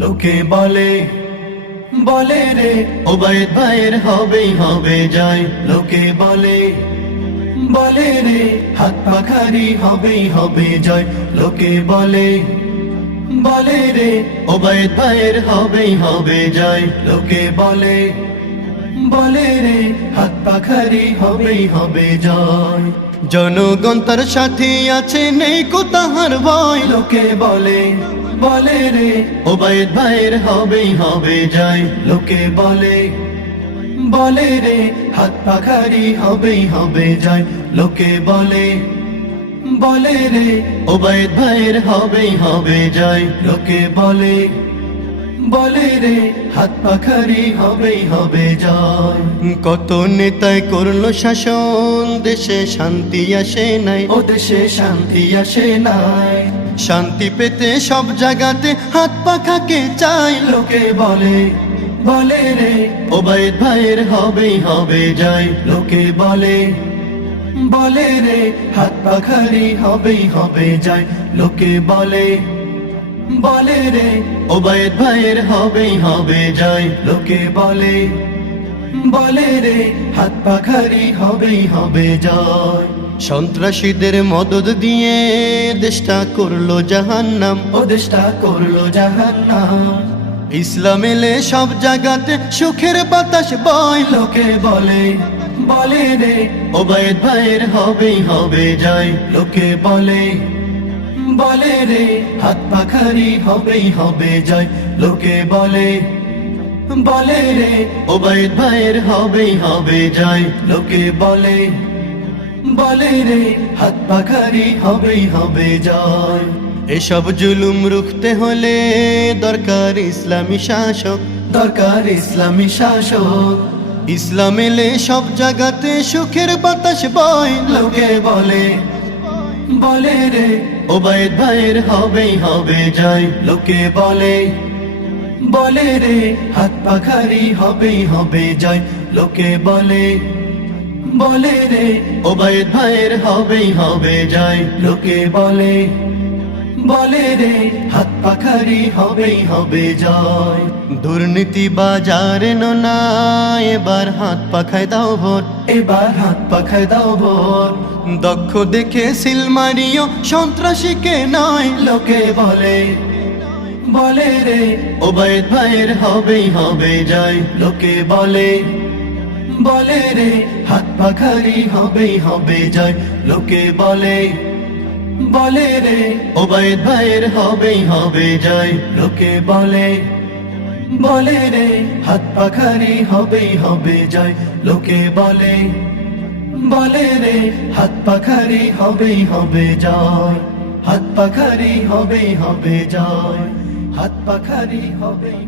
লোকে বলে বলে রে ওবায়েদ ভাইয়ের হবেই হবে জয়। লোকে বলে বলে রে হাত পাখারি হবেই হবে জয়। লোকে বলে বলে রে ওবায়েদ ভাইয়ের হবেই হবে জয়। লোকে বলে বলে রে হাত পাখারি হবেই হবে জয়। জনগণ তার সাথে আছে নেই কো তাহার ভয়। লোকে বলে বলে রে ওবায়েদ ভাইয়ের হবেই হবে জয়। লোকে বলে বলে রে হাত পাখারি হবেই হবে জয়। লোকে বলে বলে রে ওবায়েদ ভাইয়ের হবেই হবে জয়। লোকে বলে বলে রে হাত পাখারি হবেই হবে জয়। কত নেতায় করলো শাসন, দেশে শান্তি আসে নাই, ও দেশে শান্তি আসে নাই। শান্তি পেতে সব জায়গাতে হাত পাখাকে চাই। লোকে বলে বলে রে ওবায়েদ ভাইয়ের হবেই হবে জয়। লোকে বলে বলে রে হাত পাখারি হবেই হবে জয়। লোকে বলে বলে রে ওবায়েদ ভাইয়ের হবেই হবে জয়। লোকে বলে বলে রে হাত পাখারি হবেই হবে জয়। সন্ত্রাসীদের মদদ দিয়ে দেশটা করলো জাহান্নাম, ও দেশটা করলো জাহান্নাম। ইসলাম এলে সব জায়গাতে সুখের বাতাস বয়। লোকে বলে বলে রে ওবায়েদ ভাইয়ের হবেই হবে জয়। লোকে বলে বলে রে হাত পাখারি হবেই হবে জয়। লোকে বলে বলে রে ওবায়েদ ভাইয়ের হবেই হবে জয়। লোকে বলে বলে রে হাত পাখারি হবেই হবে জয়। এসব জুলুম রুখতে হলে দরকার ইসলামী শাসক, দরকার ইসলামী শাসক। ইসলাম এলে সব জায়গাতে সুখের বাতাস বয়। লোকে বলে বলে রে ওবায়েদ ভাইয়ের হবেই হবে জয়। লোকে বলে বলে রে হাত পাখারি হবেই হবে জয়। লোকে বলে বলে রে ওবায়েদ ভাইয়ের হবেই হবে জয়। লোকে বলে বলে রে হাত পাখারি হবেই হবে জয়। দুর্নীতি বাজারে না এবার হাত পাখায় দাও ভোট, এবার হাত পাখায় দাও ভোট। দক্ষ দেখে সিল মারিও সন্ত্রাসীকে নয়। লোকে বলে বলে রে ওবায়েদ ভাইয়ের হবেই হবে জয়। লোকে বলে বলে রে হাত পাখারি হবেই হবে জয়। লোকে বলে বলে রে ওবায়েদ ভাইয়ের হবেই হবে জয়। লোকে বলে বলে রে হাত পাখারি হবেই হবে জয়। লোকে বলে বলে রে হাত পাখারি হবেই হবে জয়। হাত পাখারি হবেই হবে জয়। হাত পাখারি হবেই